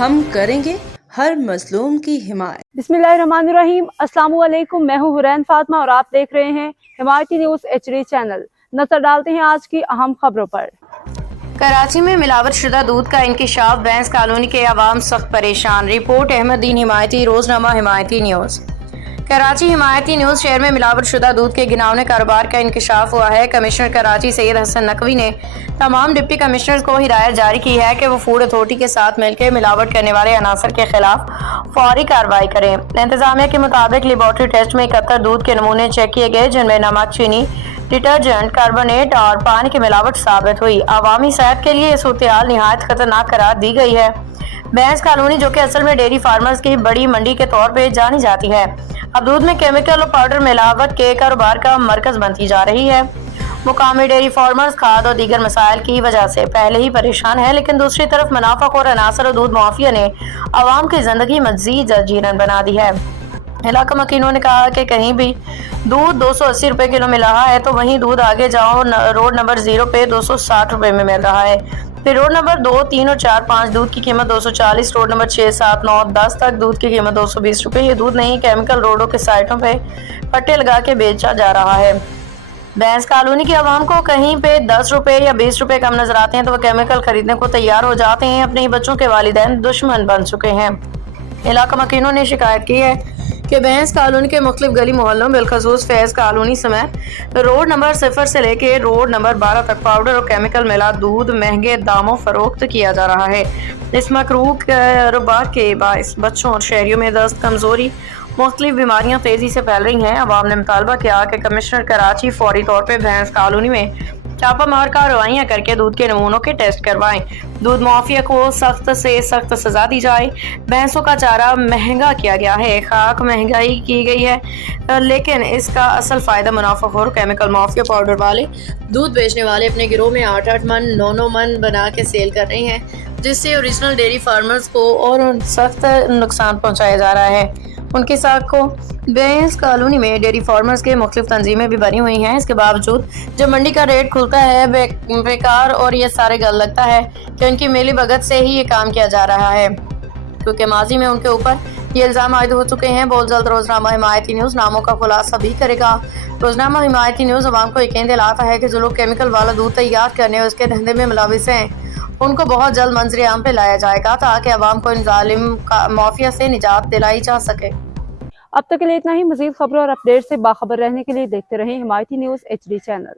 हम करेंगे हर मजलूम की हिमायत। बिस्मिल्लाहिर्रहमानिर्रहीम। अस्सलाम वालेकुम। मैं हूँ हुरैन फातिमा और आप देख रहे हैं हिमायती न्यूज़ HD चैनल। नजर डालते हैं आज की अहम खबरों पर। कराची में मिलावट शुदा दूध का इंकिशाफ, बैंस कॉलोनी के अवाम सख्त परेशान। रिपोर्ट अहमददीन हिमायती, रोजनामा हिमायती न्यूज़। कराची हिमायती न्यूज़ शहर में मिलावट शुदा दूध के घिनौने कारोबार का इंकिशाफ हुआ है। कमिश्नर कराची सैयद हसन नकवी ने तमाम डिप्टी कमिश्नर को हिदायत जारी की है कि वो फूड अथॉरिटी के साथ मिलकर मिलावट करने वाले अनासर के खिलाफ फौरी कार्रवाई करें। इंतजामिया के मुताबिक लेबॉर्ट्री टेस्ट में 71 दूध के नमूने चेक किए गए, जिनमें नमक, चीनी, डिटर्जेंट, कार्बोनेट और पानी की मिलावट साबित हुई। अवामी सेहत के लिए सूरत-ए-हाल निहायत खतरनाक करार दी गई है। बैंस कॉलोनी, जो कि असल में डेयरी फार्मर्स की बड़ी मंडी के तौर पे जानी जाती है, अब दूध में केमिकल और पाउडर मिलावट के कारोबार का मरकज बनती जा रही है। मुकामी डेयरी फार्मर्स खाद और दीगर मसाइल की वजह से पहले ही परेशान है, लेकिन दूसरी तरफ मुनाफाखोर अनासर और दूध माफिया ने अवाम की जिंदगी मजीद जर्जीरन बना दी है। इलाका मकीनों ने कहा कि कहीं भी दूध 280 रुपए किलो मिल रहा है, तो वहीं दूध आगे जाओ रोड नंबर 0 पे 260 रुपए में मिल रहा है। फिर रोड नंबर 2, 3 और 4, 5 दूध की कीमत 240, रोड नंबर 6, 7, 9, 10 तक दूध की कीमत 220 रुपए। ये दूध नहीं, केमिकल रोडों के साइटों पे पट्टे लगा के बेचा जा रहा है। बैंस कॉलोनी की आवाम को कहीं पे 10 रुपए या 20 रुपए कम नजर आते हैं तो वो केमिकल खरीदने को तैयार हो जाते हैं। अपने ही बच्चों के वालिदैन दुश्मन बन चुके हैं। इलाका मकीनों ने शिकायत की है कि बैंस कॉलोनी के मुख्तलिफ गली मोहल्लों, बिलखसूस फैज कॉलोनी समेत रोड नंबर 0 से लेके रोड नंबर 12 तक पाउडर और केमिकल मिला दूध महंगे दामों फरोख्त किया जा रहा है। इस मकरूह कारोबार के बायस बच्चों और शहरियों में दस्त, कमजोरी, मुख्तलिफ बीमारियां तेजी से फैल रही हैं। अवाम ने मुतालबा किया कि कमिश्नर कराची फौरी तौर पर बैंस कॉलोनी में छापा मार कार्रवाइयां करके दूध के नमूनों के टेस्ट करवाएं। दूध माफिया को सख्त से सख्त सजा दी जाए। भैंसों का चारा महंगा किया गया है, खाक महंगाई की गई है, लेकिन इसका असल फायदा मुनाफाखोर केमिकल माफिया पाउडर वाले दूध बेचने वाले अपने गिरोह में 8-8 मन 9-9 मन बना के सेल कर रहे हैं, जिससे ओरिजिनल डेयरी फार्मर्स को और सख्त नुकसान पहुंचाया जा रहा है। उनकी साख को बैंस कॉलोनी में डेयरी फार्मर्स के मुख्तलिफ तंजीमें भी बनी हुई हैं। इसके बावजूद जब मंडी का रेट खुलता है बेकार और ये सारे गल लगता है कि उनकी मिली भगत से ही ये काम किया जा रहा है, क्योंकि माजी में उनके ऊपर ये इल्ज़ाम आयद हो चुके हैं। बहुत जल्द रोजनामा हिमायती न्यूज़ नामों का खुलासा भी करेगा। रोजनामा हिमायती न्यूज़ अवाम को यकीन दिलाता है कि जो लोग केमिकल वाला दूध तैयार करने और उसके धंधे में मुलविस हैं, उनको बहुत जल्द मंजर आम पे लाया जाएगा, ताकि अवाम को इन जालिम माफिया से निजात दिलाई जा सके। अब तक के लिए इतना ही। मजीद खबरों और अपडेट से बाखबर रहने के लिए देखते रहें हिमायती न्यूज़ HD चैनल।